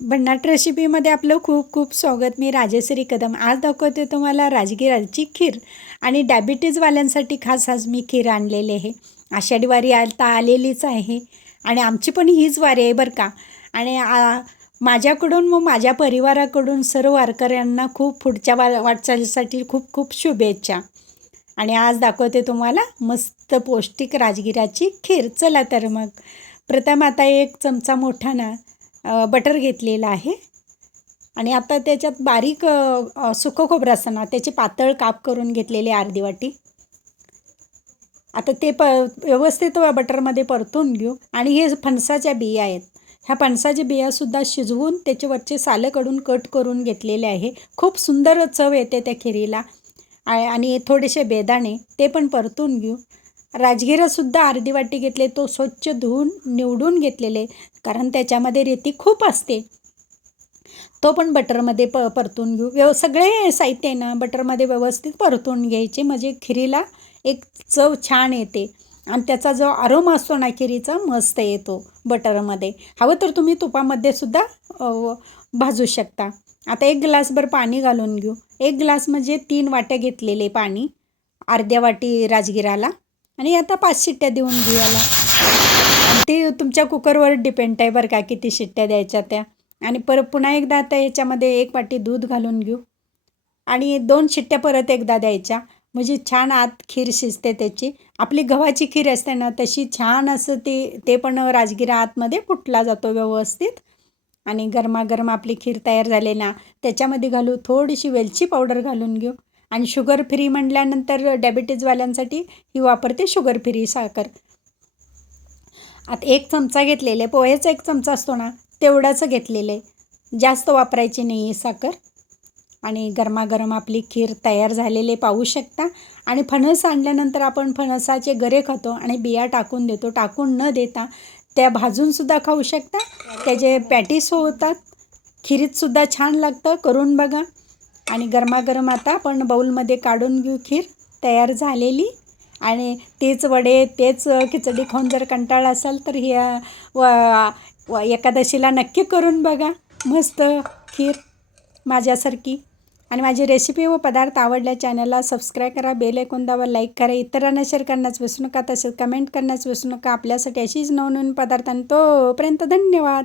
भन्नाट रेसिपीमध्ये आपलं खूप खूप स्वागत. मी राजेश्री कदम. आज दाखवते तुम्हाला राजगिराची खीर आणि डायबिटीजवाल्यांसाठी खास आज मी खीर आणलेली आहे. आषाढी वारी आता आलेलीच आहे आणि आमची पण हीच वारी आहे बरं का. आणि माझ्याकडून व माझ्या परिवाराकडून सर्व वारकऱ्यांना खूप पुढच्या वा वाटचालीसाठी खूप खूप शुभेच्छा. आणि आज दाखवते तुम्हाला मस्त पौष्टिक राजगिराची खीर. चला तर मग. प्रथम आता एक चमचा मोठा ना. बटर घेतलेलं आहे. आणि आता त्याच्यात बारीक सुकं खोबरं असताना त्याचे पातळ काप करून घेतलेले अर्धी वाटी. आता ते प व्यवस्थित बटरमध्ये परतून घेऊ. आणि हे फणसाच्या बिया आहेत. ह्या फणसाच्या बियासुद्धा शिजवून त्याच्यावरचे सालं काढून कट करून घेतलेले आहे. खूप सुंदर चव येते त्या खिरीला. आणि थोडेसे बेदाणे ते पण परतून घेऊ. राजगिरासुद्धा अर्धी वाटी घेतले तो स्वच्छ धुवून निवडून घेतलेले कारण त्याच्यामध्ये रेती खूप असते. तो पण बटरमध्ये प परतून घेऊ. व्यव सगळे साहित्य आहे ना बटरमध्ये व्यवस्थित परतून घ्यायचे. म्हणजे खिरीला एक चव छान येते. आणि त्याचा जो आरोमा असतो ना खिरीचा मस्त येतो बटरमध्ये. हवं तर तुम्ही तुपामध्ये सुद्धा भाजू शकता. आता एक ग्लासभर पाणी घालून घेऊ. एक ग्लास म्हणजे तीन वाट्या घेतलेले पाणी अर्ध्या वाटी राजगिराला. आणि आता पाच शिट्ट्या देऊन घेऊ याला. ते तुमच्या कुकरवर डिपेंड आहे बरं का किती शिट्ट्या द्यायच्या त्या. आणि परत पुन्हा एकदा आता याच्यामध्ये एक वाटी दूध घालून घेऊ. आणि दोन शिट्ट्या परत एकदा द्यायच्या. म्हणजे छान आत खीर शिजते त्याची. आपली गव्हाची खीर असते ना तशी छान असं ती ते पण राजगिरा आतमध्ये फुटला जातो व्यवस्थित. आणि गरमागरम आपली खीर तयार झाली ना त्याच्यामध्ये घालू थोडीशी वेलची पावडर घालून घेऊ. आणि शुगर फ्री म्हटल्यानंतर डायबिटीजवाल्यांसाठी ही वापरते शुगर फ्री साखर. आता एक चमचा घेतलेला आहे पोह्याचा एक चमचा असतो ना तेवढाच घेतलेलं. आहे जास्त वापरायची नाही आहे साखर. आणि गरमागरम आपली खीर तयार झालेले पाहू शकता. आणि फणस आणल्यानंतर आपण फणसाचे गरे खातो आणि बिया टाकून देतो. टाकून न देता त्या भाजूनसुद्धा खाऊ शकता. त्याचे पॅटीस होतात. खिरीतसुद्धा छान लागतं. करून बघा. आणि गरमागरम आता आपण बाऊलमध्ये काढून घेऊ खीर तयार झालेली. आणि तेच वडे तेच खिचडी खाऊन जर कंटाळा असाल तर ह्या व व एकादशीला नक्की करून बघा. मस्त खीर माझ्यासारखी. आणि माझी रेसिपी व पदार्थ आवडल्या चॅनलला सबस्क्राईब करा बेल ऐकून दावा लाईक करा. इतरांना शेअर करण्यास विसरू नका तसेच कमेंट करण्यास विसरू नका. आपल्यासाठी अशीच नवनवीन पदार्थ आणि तोपर्यंत धन्यवाद.